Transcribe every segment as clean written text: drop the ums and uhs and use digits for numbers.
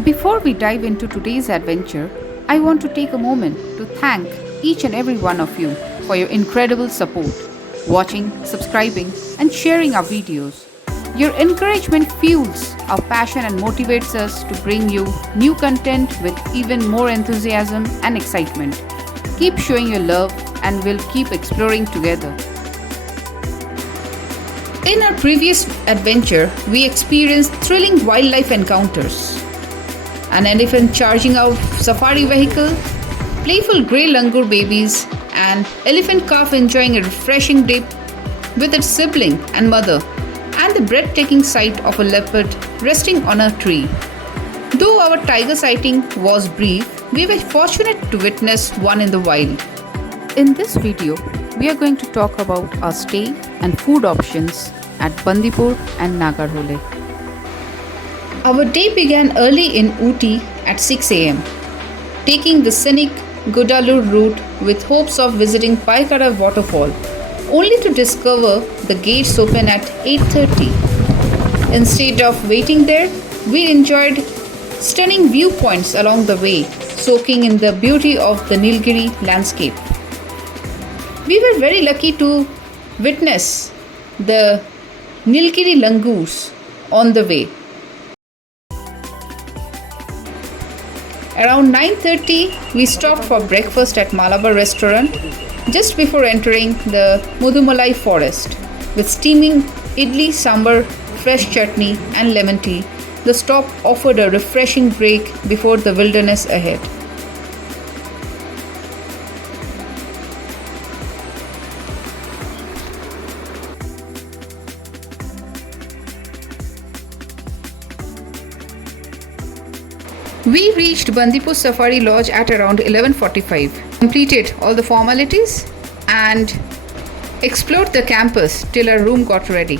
Before we dive into today's adventure, I want to take a moment to thank each and every one of you for your incredible support, watching, subscribing, and sharing our videos. Your encouragement fuels our passion and motivates us to bring you new content with even more enthusiasm and excitement. Keep showing your love and we'll keep exploring together. In our previous adventure, we experienced thrilling wildlife encounters. An elephant charging out safari vehicle, playful grey langur babies, and elephant calf enjoying a refreshing dip with its sibling and mother, and the breathtaking sight of a leopard resting on a tree. Though our tiger sighting was brief, we were fortunate to witness one in the wild. In this video, we are going to talk about our stay and food options at Bandipur and Nagarhole. Our day began early in Ooty at 6 am, taking the scenic Galur route with hopes of visiting Paikara waterfall, only to discover the gates open at 8:30. Instead of waiting there, we enjoyed stunning viewpoints along the way, soaking in the beauty of the Nilgiri landscape. We were very lucky to witness the Nilgiri langurs on the way. Around 9:30, we stopped for breakfast at Malabar restaurant just before entering the Mudumalai forest. With steaming idli sambar, fresh chutney and lemon tea, the stop offered a refreshing break before the wilderness ahead. We reached Bandipur Safari Lodge at around 11:45, completed all the formalities and explored the campus till our room got ready.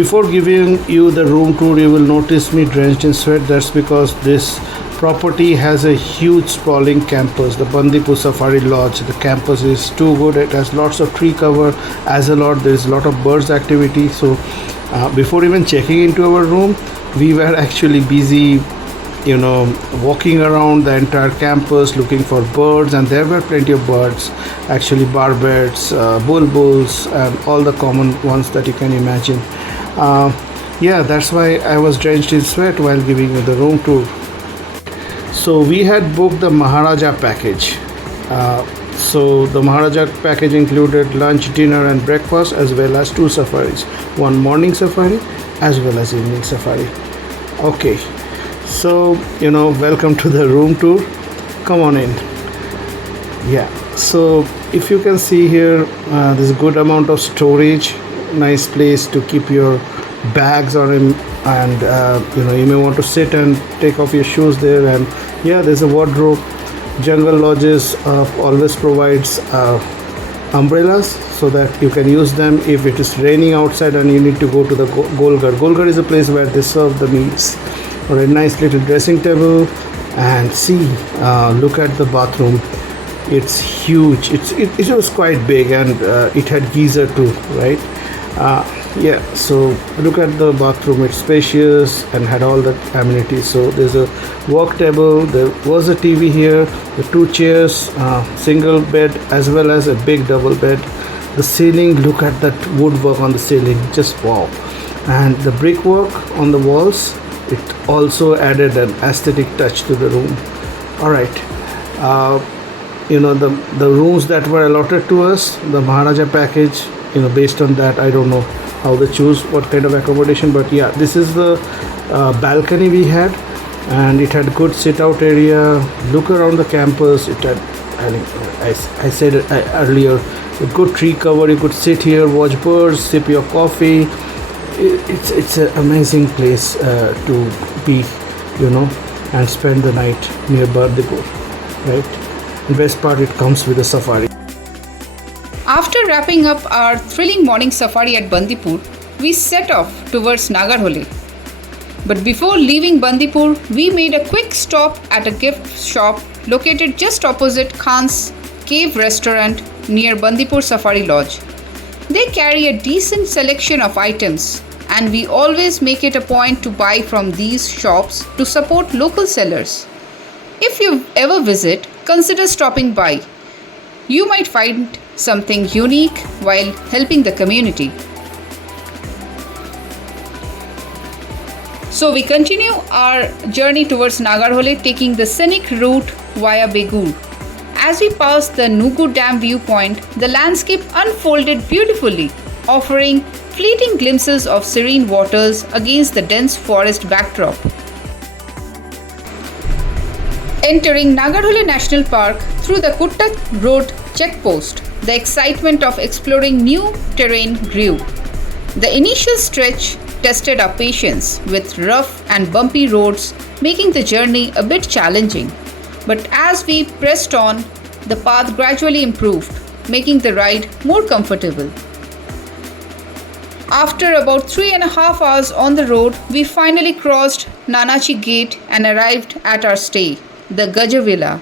Before giving you the room tour, you will notice me drenched in sweat. That's because this property has a huge sprawling campus, the Bandipur Safari Lodge. The campus is too good. It has lots of tree cover. As a lot, there is a lot of birds activity. So before even checking into our room, we were actually busy walking around the entire campus looking for birds, and there were plenty of birds, actually barbets, bulbuls, and all the common ones that you can imagine. That's why I was drenched in sweat while giving you the room tour. So we had booked the Maharaja package. So the Maharaja package included lunch, dinner and breakfast, as well as two safaris, one morning safari as well as evening safari. Okay, so welcome to the room tour. Come on in. So if you can see here, there's a good amount of storage, nice place to keep your bags on him, and you may want to sit and take off your shoes there. And there's a wardrobe. Jungle Lodges always provides umbrellas so that you can use them if it is raining outside and you need to go to the Golgar. Golgar is a place where they serve the meals. Or a nice little dressing table, and see, look at the bathroom. It's huge. It was quite big, and it had geyser too, right? So look at the bathroom. It's spacious and had all the amenities. So there's a work table, there was a TV here, the two chairs, single bed as well as a big double bed. The ceiling, look at that woodwork on the ceiling, just wow. And the brickwork on the walls, it also added an aesthetic touch to the room. All right, the rooms that were allotted to us, the Maharaja package, based on that, I don't know how they choose what kind of accommodation, but this is the balcony we had, and it had good sit out area. Look around the campus. It had, I said it earlier, a good tree cover. You could sit here, watch birds, sip your coffee. It's an amazing place to be, and spend the night near Bandipur, right? The best part, it comes with a safari. After wrapping up our thrilling morning safari at Bandipur, we set off towards Nagarhole. But before leaving Bandipur, we made a quick stop at a gift shop located just opposite Khan's Cave restaurant near Bandipur Safari Lodge. They carry a decent selection of items and we always make it a point to buy from these shops to support local sellers. If you ever visit, consider stopping by. You might find something unique while helping the community. So we continue our journey towards Nagarhole, taking the scenic route via Begur. As we passed the Nugu Dam viewpoint, the landscape unfolded beautifully, offering fleeting glimpses of serene waters against the dense forest backdrop. Entering Nagarhole National Park through the Kuttak Road checkpost, the excitement of exploring new terrain grew. The initial stretch tested our patience with rough and bumpy roads, making the journey a bit challenging. But as we pressed on, the path gradually improved, making the ride more comfortable. After about 3.5 hours on the road, we finally crossed Nanachi Gate and arrived at our stay, the Gaja Villa.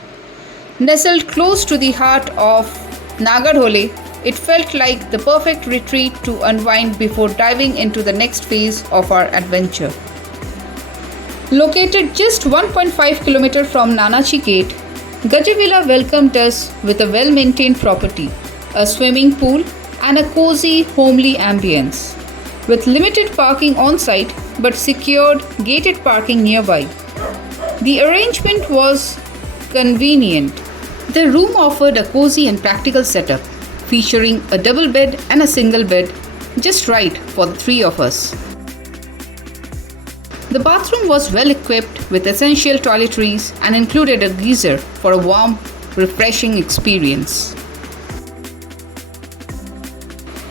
Nestled close to the heart of Nagarhole, it felt like the perfect retreat to unwind before diving into the next phase of our adventure. Located just 1.5 km from Nanachi Gate, Gaja Villa welcomed us with a well-maintained property, a swimming pool and a cozy, homely ambience. With limited parking on-site but secured gated parking nearby. The arrangement was convenient. The room offered a cozy and practical setup, featuring a double bed and a single bed, just right for the three of us. The bathroom was well equipped with essential toiletries and included a geyser for a warm, refreshing experience.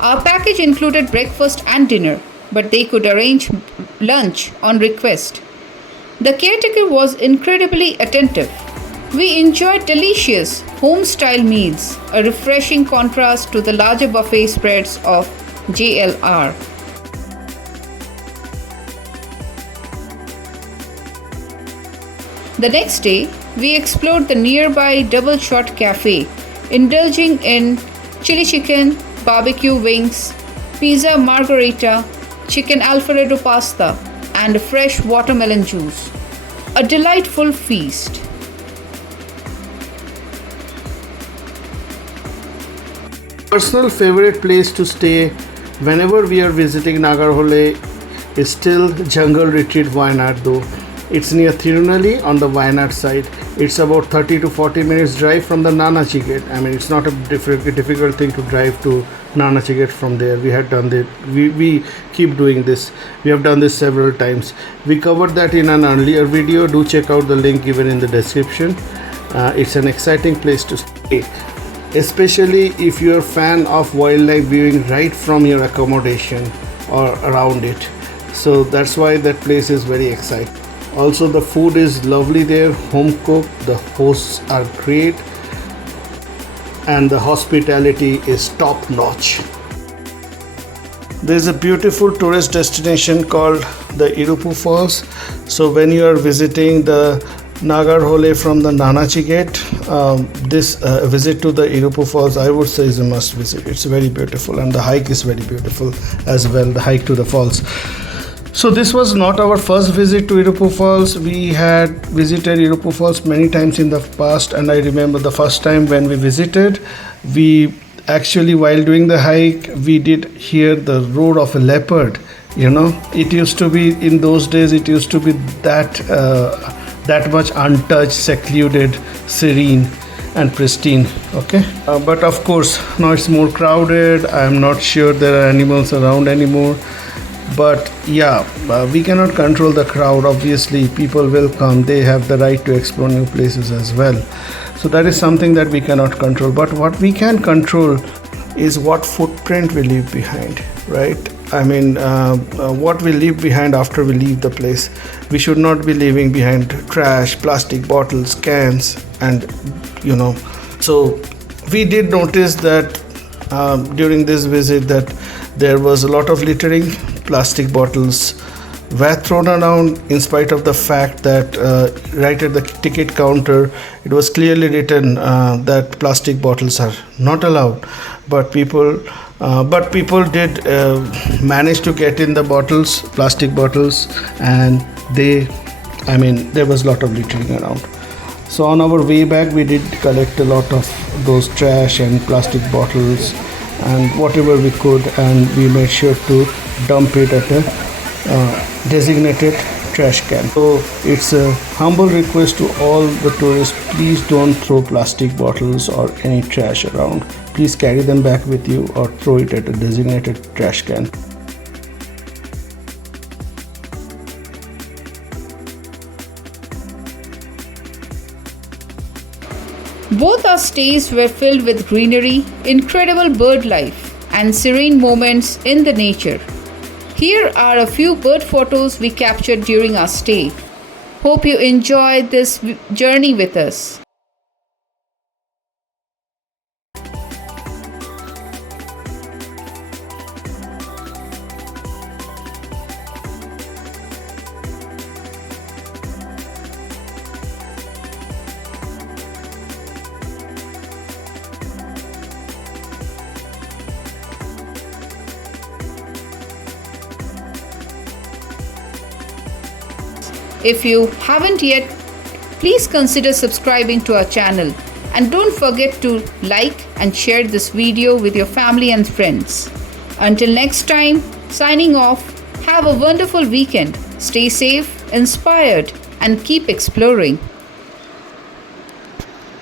Our package included breakfast and dinner, but they could arrange lunch on request. The caretaker was incredibly attentive. We enjoyed delicious home-style meals, a refreshing contrast to the larger buffet spreads of JLR. The next day, we explored the nearby Double Shot Cafe, indulging in chili chicken, barbecue wings, pizza margherita, chicken alfredo pasta, and fresh watermelon juice. A delightful feast. Personal favorite place to stay whenever we are visiting Nagarhole is still Jungle Retreat Wayanad though. It's near Tirunelli on the Wayanad side. It's about 30 to 40 minutes drive from the Nanachi Gate. I mean, it's not a difficult thing to drive to Nanachi Gate from there. We had done that. We keep doing this. We have done this several times. We covered that in an earlier video. Do check out the link given in the description. It's an exciting place to stay, especially if you're a fan of wildlife viewing right from your accommodation or around it. So that's why that place is very exciting. Also, the food is lovely there, home cooked, the hosts are great, and the hospitality is top notch. There's a beautiful tourist destination called the Iupu Falls. So when you are visiting the Nagarhole from the Nanachi Gate, this visit to the Iupu Falls, I would say, is a must visit. It's very beautiful, and the hike is very beautiful as well, the hike to the falls. So this was not our first visit to Iupu Falls. We had visited Iupu Falls many times in the past, and I remember the first time when we visited, we actually, while doing the hike, we did hear the roar of a leopard. You know, it used to be, in those days, it used to be that much untouched, secluded, serene and pristine. Okay, but of course now it's more crowded. I'm not sure there are animals around anymore. But yeah, we cannot control the crowd. Obviously, people will come. They have the right to explore new places as well. So that is something that we cannot control. But what we can control is what footprint we leave behind, right? I mean, what we leave behind after we leave the place. We should not be leaving behind trash, plastic bottles, cans, and So we did notice that during this visit that there was a lot of littering. Plastic bottles were thrown around, in spite of the fact that right at the ticket counter it was clearly written that plastic bottles are not allowed, but people But people did manage to get in the bottles, plastic bottles, and there was a lot of littering around. So on our way back, we did collect a lot of those trash and plastic bottles and whatever we could, and we made sure to dump it at a designated trash can. So it's a humble request to all the tourists, please don't throw plastic bottles or any trash around. Please carry them back with you or throw it at a designated trash can. Both our stays were filled with greenery, incredible bird life, and serene moments in the nature. Here are a few bird photos we captured during our stay. Hope you enjoyed this journey with us. If you haven't yet, please consider subscribing to our channel and don't forget to like and share this video with your family and friends. Until next time, signing off, have a wonderful weekend, stay safe, inspired, and keep exploring.